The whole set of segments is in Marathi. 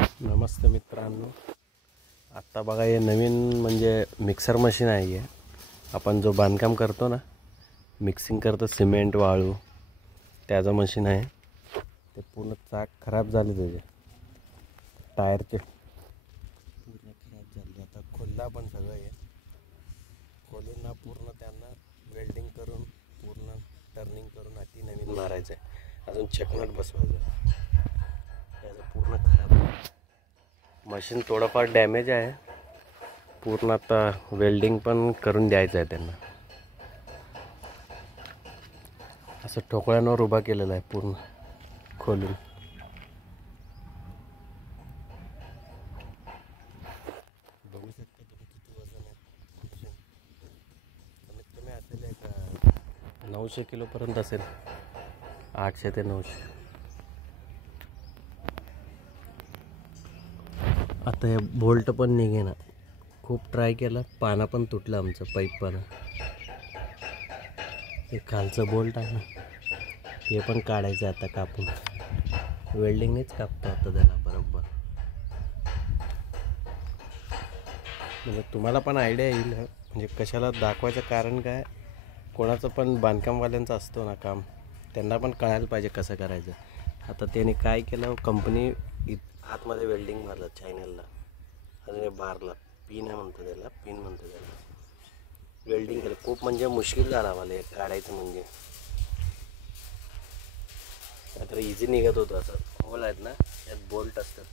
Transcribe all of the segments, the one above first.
नमस्ते मित्रांनो, आत्ता बघा हे नवीन म्हणजे मिक्सर मशीन आहे. आहे आपण जो बांधकाम करतो ना, मिक्सिंग करतो सिमेंट वाळू, त्याचं मशीन आहे. ते पूर्ण चाक खराब झाले, त्याचे टायरचे पूर्ण खराब झाले. आता खोलला पण सगळं हे खोलून ना पूर्ण त्यांना वेल्डिंग करून पूर्ण टर्निंग करून आधी नवीन मारायचं आहे. अजून चेकनट बसवायचं. त्याचं पूर्ण खराब मशीन थोडंफार डॅमेज आहे. पूर्ण आता वेल्डिंग पण करून द्यायचं आहे त्यांना. असं ठोकळ्यांवर उभा केलेला आहे पूर्ण खोलून. बघू शकता तुम्ही किती वजन आहे. मशीन कमीत कमी असेल एक 900 किलोपर्यंत असेल. 800 ते 900. आता हे बोल्ट पण निघेना. खूप ट्राय केला, पाना पण तुटलं आमचं पाईप पाना. हे खालचं बोल्ट आहे ना, हे पण काढायचं आता कापून. वेल्डिंगनेच कापतो आता त्याला बरोबर. म्हणजे तुम्हाला पण आयडिया येईल म्हणजे कशाला दाखवायचं कारण काय, कोणाचं पण बांधकामवाल्यांचं असतो ना काम, त्यांना पण कळायला पाहिजे कसं करायचं. आता त्याने काय केलं, कंपनी आतमध्ये वेल्डिंग मारलं चॅनलला, अजून बारला पिन आहे म्हणतो त्याला, पिन म्हणतो त्याला. वेल्डिंग केलं खूप म्हणजे मुश्किल झाला मला हे काढायचं. म्हणजे आता इझी निघत होतं. असं होल आहेत ना, यात बोल्ट असतात,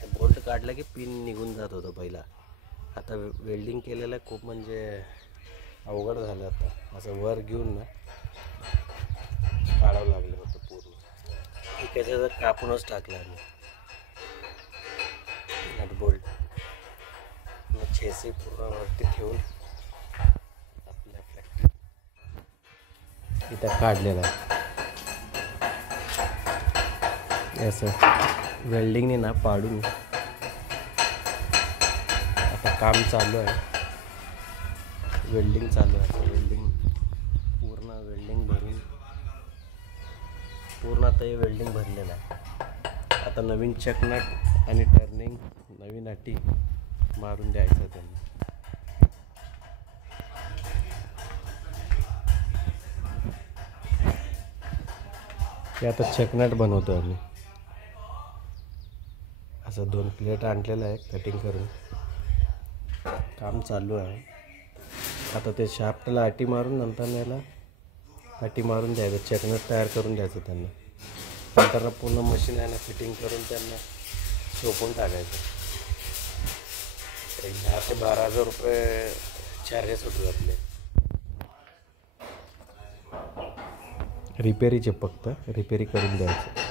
हे बोल्ट काढलं की पिन निघून जात होतं पहिला. आता वेल्डिंग केलेलं खूप म्हणजे अवघड झालं. आता असं वर घेऊन ना काढावं लागलं होतं पूर्ण. त्याच्यात कापूनच टाकलं आम्ही नट बोल्ट. मग छेसी पूर्ण वरती ठेवून आपल्या फॅक्टरी इथं काढलेलं आहे. असं वेल्डिंगने ना पाडून आता काम चालू आहे. वेल्डिंग चालू आहे. वेल्डिंग पूर्ण वेल्डिंग भरून पूर्ण आता हे वेल्डिंग भरलेलं आहे. आता नवीन चेकनट आणि टर्निंग नवीन अटी मारून द्यायचं त्यांना. ते आता चेकनट बनवतो आम्ही. असं 2 प्लेट आणलेलं आहे कटिंग करून. काम चालू आहे. आता ते शाफ्टला अटी मारून नंतर याला अटी मारून द्यायचं, चेकनट तयार करून द्यायचं त्यांना. नंतर पूर्ण मशीन आहे ना फिटिंग करून त्यांना सोपून टाकायचं. 10 ते 12,000 रुपये चार्जेस होतो आपले रिपेरीचे. फक्त रिपेरी करून द्यायचं.